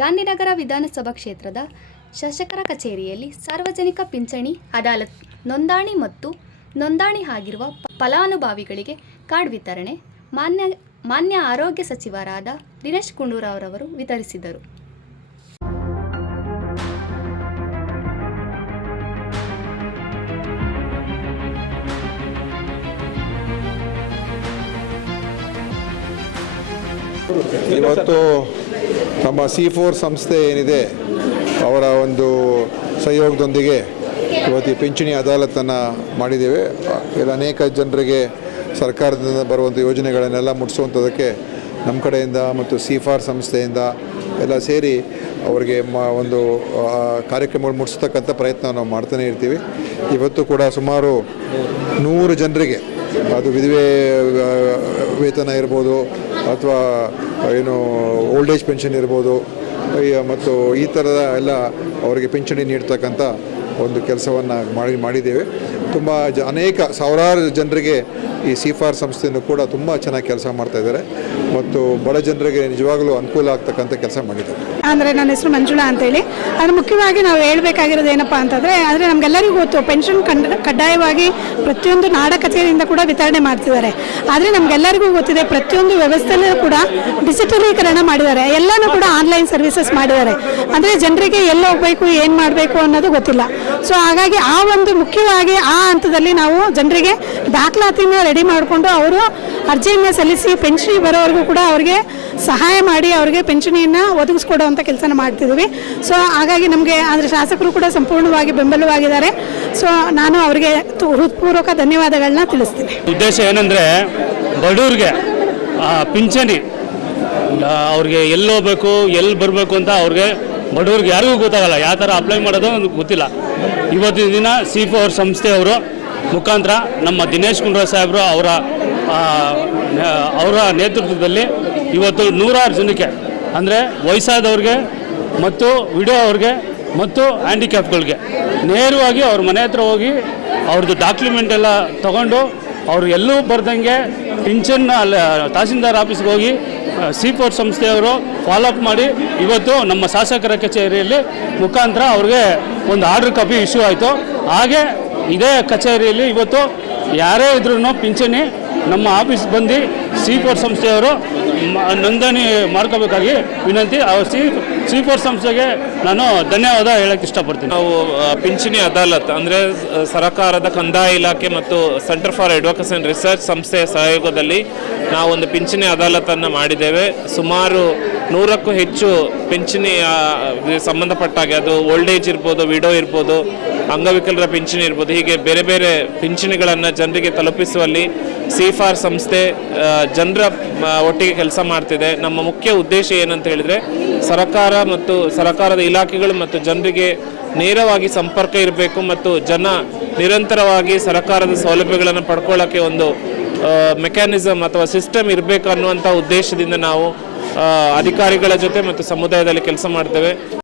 ಗಾಂಧಿನಗರ ವಿಧಾನಸಭಾ ಕ್ಷೇತ್ರದ ಶಾಸಕರ ಕಚೇರಿಯಲ್ಲಿ ಸಾರ್ವಜನಿಕ ಪಿಂಚಣಿ ಅದಾಲತ್ ನೋಂದಣಿ ಮತ್ತು ನೋಂದಣಿ ಆಗಿರುವ ಫಲಾನುಭವಿಗಳಿಗೆ ಕಾರ್ಡ್ ವಿತರಣೆ ಮಾನ್ಯ ಆರೋಗ್ಯ ಸಚಿವರಾದ ದಿನೇಶ್ ಗುಂಡೂರಾವ್ ಅವರು ವಿತರಿಸಿದರು. ಇವತ್ತು ನಮ್ಮ C4 ಸಂಸ್ಥೆ ಏನಿದೆ ಅವರ ಒಂದು ಸಹಯೋಗದೊಂದಿಗೆ ಇವತ್ತು ಈ ಪಿಂಚಣಿ ಅದಾಲತನ್ನು ಮಾಡಿದ್ದೇವೆ. ಇಲ್ಲಿ ಅನೇಕ ಜನರಿಗೆ ಸರ್ಕಾರದಿಂದ ಬರುವಂಥ ಯೋಜನೆಗಳನ್ನೆಲ್ಲ ಮುಟ್ಟಿಸುವಂಥದ್ದಕ್ಕೆ ನಮ್ಮ ಕಡೆಯಿಂದ ಮತ್ತು C4 ಸಂಸ್ಥೆಯಿಂದ ಎಲ್ಲ ಸೇರಿ ಅವರಿಗೆ ಒಂದು ಕಾರ್ಯಕ್ರಮಗಳು ಮುಟ್ಟಿಸ್ತಕ್ಕಂಥ ಪ್ರಯತ್ನ ನಾವು ಮಾಡ್ತಾನೆ ಇರ್ತೀವಿ. ಇವತ್ತು ಕೂಡ ಸುಮಾರು 100 ಜನರಿಗೆ ಅದು ವಿಧವೆ ವೇತನ ಇರ್ಬೋದು ಅಥವಾ ಏನು ಓಲ್ಡ್ ಏಜ್ ಪೆನ್ಷನ್ ಇರ್ಬೋದು ಮತ್ತು ಈ ಥರದ ಎಲ್ಲ ಅವರಿಗೆ ಪಿಂಚಣಿ ನೀಡ್ತಕ್ಕಂಥ ಒಂದು ಕೆಲಸವನ್ನು ಮಾಡಿದ್ದೇವೆ. ತುಂಬ ಅನೇಕ ಸಾವಿರಾರು ಜನರಿಗೆ ಈ C4 ಸಂಸ್ಥೆಯನ್ನು ಕೂಡ ತುಂಬ ಚೆನ್ನಾಗಿ ಕೆಲಸ ಮಾಡ್ತಾಯಿದ್ದಾರೆ ಮತ್ತು ಬಡ ಜನರಿಗೆ ನಿಜವಾಗಲೂ ಅನುಕೂಲ ಆಗ್ತಕ್ಕಂಥ ಕೆಲಸ ಮಾಡಿದ್ದಾರೆ. ಅಂದರೆ ನನ್ನ ಹೆಸರು ಮಂಜುಳಾ ಅಂತೇಳಿ. ಅದು ಮುಖ್ಯವಾಗಿ ನಾವು ಹೇಳಬೇಕಾಗಿರೋದು ಏನಪ್ಪ ಅಂತಂದರೆ, ಅಂದರೆ ನಮಗೆಲ್ಲರಿಗೂ ಗೊತ್ತು ಪೆನ್ಷನ್ ಕಡ್ಡಾಯವಾಗಿ ಪ್ರತಿಯೊಂದು ನಾಡ ಕಚೇರಿಯಿಂದ ಕೂಡ ವಿತರಣೆ ಮಾಡ್ತಿದ್ದಾರೆ. ಆದರೆ ನಮಗೆಲ್ಲರಿಗೂ ಗೊತ್ತಿದೆ ಪ್ರತಿಯೊಂದು ವ್ಯವಸ್ಥೆಯಲ್ಲೂ ಕೂಡ ಡಿಜಿಟಲೀಕರಣ ಮಾಡಿದ್ದಾರೆ, ಎಲ್ಲನೂ ಕೂಡ ಆನ್ಲೈನ್ ಸರ್ವಿಸಸ್ ಮಾಡಿದ್ದಾರೆ. ಅಂದರೆ ಜನರಿಗೆ ಎಲ್ಲಿ ಹೋಗಬೇಕು ಏನು ಮಾಡಬೇಕು ಅನ್ನೋದು ಗೊತ್ತಿಲ್ಲ. ಸೊ ಹಾಗಾಗಿ ಆ ಒಂದು ಮುಖ್ಯವಾಗಿ ಆ ಹಂತದಲ್ಲಿ ನಾವು ಜನರಿಗೆ ದಾಖಲಾತಿನ ರೆಡಿ ಮಾಡಿಕೊಂಡು ಅವರು ಅರ್ಜಿಯನ್ನು ಸಲ್ಲಿಸಿ ಪೆನ್ಷನ್ ಬರೋವರೆಗೂ ಕೂಡ ಅವರಿಗೆ ಸಹಾಯ ಮಾಡಿ ಅವರಿಗೆ ಪೆನ್ಷನಿಯನ್ನು ಒದಗಿಸ್ಕೊಡುವಂಥ ಕೆಲಸನ ಮಾಡ್ತಿದ್ದೀವಿ. ಸೊ ಹಾಗಾಗಿ ನಮಗೆ ಅಂದರೆ ಶಾಸಕರು ಕೂಡ ಸಂಪೂರ್ಣವಾಗಿ ಬೆಂಬಲವಾಗಿದ್ದಾರೆ. ಸೊ ನಾನು ಅವರಿಗೆ ಹೃತ್ಪೂರ್ವಕ ಧನ್ಯವಾದಗಳನ್ನ ತಿಳಿಸ್ತೀನಿ. ಉದ್ದೇಶ ಏನಂದರೆ ಬಡವ್ರಿಗೆ ಪಿಂಚಣಿ ಅವ್ರಿಗೆ ಎಲ್ಲಿ ಹೋಗ್ಬೇಕು ಎಲ್ಲಿ ಬರಬೇಕು ಅಂತ ಅವ್ರಿಗೆ ಬಡವ್ರಿಗೆ ಯಾರಿಗೂ ಗೊತ್ತಾಗಲ್ಲ, ಯಾವ ಥರ ಅಪ್ಲೈ ಮಾಡೋದು ಗೊತ್ತಿಲ್ಲ. ಇವತ್ತಿನ ದಿನ C4 ಸಂಸ್ಥೆಯವರು ಮುಖಾಂತರ ನಮ್ಮ ದಿನೇಶ್ ಗುಂಡೂರಾವ್ ಸಾಹೇಬರು ಅವರ ನೇತೃತ್ವದಲ್ಲಿ ಇವತ್ತು 100 ಜನಕ್ಕೆ ಅಂದರೆ ವಯಸ್ಸಾದವ್ರಿಗೆ ಮತ್ತು ವಿಡೋ ಅವ್ರಿಗೆ ಮತ್ತು ಹ್ಯಾಂಡಿಕ್ಯಾಪ್ಗಳಿಗೆ ನೇರವಾಗಿ ಅವ್ರ ಮನೆ ಹತ್ರ ಹೋಗಿ ಅವ್ರದ್ದು ಡಾಕ್ಯುಮೆಂಟ್ ಎಲ್ಲ ತೊಗೊಂಡು ಅವ್ರು ಎಲ್ಲೂ ಬರ್ದಂಗೆ ಪಿಂಚನ್ ತಹಸೀಲ್ದಾರ್ ಆಫೀಸ್ಗೆ ಹೋಗಿ C4 ಸಂಸ್ಥೆಯವರು ಫಾಲೋಅಪ್ ಮಾಡಿ ಇವತ್ತು ನಮ್ಮ ಶಾಸಕರ ಕಚೇರಿಯಲ್ಲಿ ಮುಖಾಂತರ ಅವ್ರಿಗೆ ಒಂದು ಆರ್ಡರ್ ಕಾಪಿ ಇಶ್ಯೂ ಆಯಿತು. ಹಾಗೆ ಇದೇ ಕಚೇರಿಯಲ್ಲಿ ಇವತ್ತು ಯಾರೇ ಇದ್ರೂ ಪಿಂಚಣಿ ನಮ್ಮ ಆಫೀಸ್ ಬಂದು C4 ಸಂಸ್ಥೆಯವರು ನೋಂದಣಿ ಮಾಡ್ಕೋಬೇಕಾಗಿ ವಿನಂತಿ. C4 ಸಂಸ್ಥೆಗೆ ನಾನು ಧನ್ಯವಾದ ಹೇಳಕ್ಕೆ ಇಷ್ಟಪಡ್ತೀನಿ. ನಾವು ಪಿಂಚಣಿ ಅದಾಲತ್ ಅಂದರೆ ಸರ್ಕಾರದ ಕಂದಾಯ ಇಲಾಖೆ ಮತ್ತು centre for advocacy and research ಸಂಸ್ಥೆಯ ಸಹಯೋಗದಲ್ಲಿ ನಾವು ಒಂದು ಪಿಂಚಣಿ ಅದಾಲತನ್ನು ಮಾಡಿದ್ದೇವೆ. ಸುಮಾರು 100ಕ್ಕೂ ಹೆಚ್ಚು ಪಿಂಚಣಿ ಸಂಬಂಧಪಟ್ಟಾಗೆ, ಅದು ಓಲ್ಡ್ ಏಜ್ ಇರ್ಬೋದು, ವಿಡೋ ಇರ್ಬೋದು, ಅಂಗವಿಕಲರ ಪಿಂಚಣಿ ಇರ್ಬೋದು, ಹೀಗೆ ಬೇರೆ ಬೇರೆ ಪಿಂಚಣಿಗಳನ್ನು ಜನರಿಗೆ ತಲುಪಿಸುವಲ್ಲಿ C4 ಸಂಸ್ಥೆ ಜನರ ಒಟ್ಟಿಗೆ ಕೆಲಸ ಮಾಡ್ತಿದೆ. ನಮ್ಮ ಮುಖ್ಯ ಉದ್ದೇಶ ಏನಂತ ಹೇಳಿದರೆ ಸರ್ಕಾರ ಮತ್ತು ಸರ್ಕಾರದ ಇಲಾಖೆಗಳು ಮತ್ತು ಜನರಿಗೆ ನೇರವಾಗಿ ಸಂಪರ್ಕ ಇರಬೇಕು ಮತ್ತು ಜನ ನಿರಂತರವಾಗಿ ಸರ್ಕಾರದ ಸೌಲಭ್ಯಗಳನ್ನು ಪಡ್ಕೊಳ್ಳೋಕ್ಕೆ ಒಂದು ಮೆಕ್ಯಾನಿಸಮ್ ಅಥವಾ ಸಿಸ್ಟಮ್ ಇರಬೇಕು ಅನ್ನುವಂಥ ಉದ್ದೇಶದಿಂದ ನಾವು ಅಧಿಕಾರಿಗಳ ಜೊತೆ ಮತ್ತು ಸಮುದಾಯದಲ್ಲಿ ಕೆಲಸ ಮಾಡ್ತೇವೆ.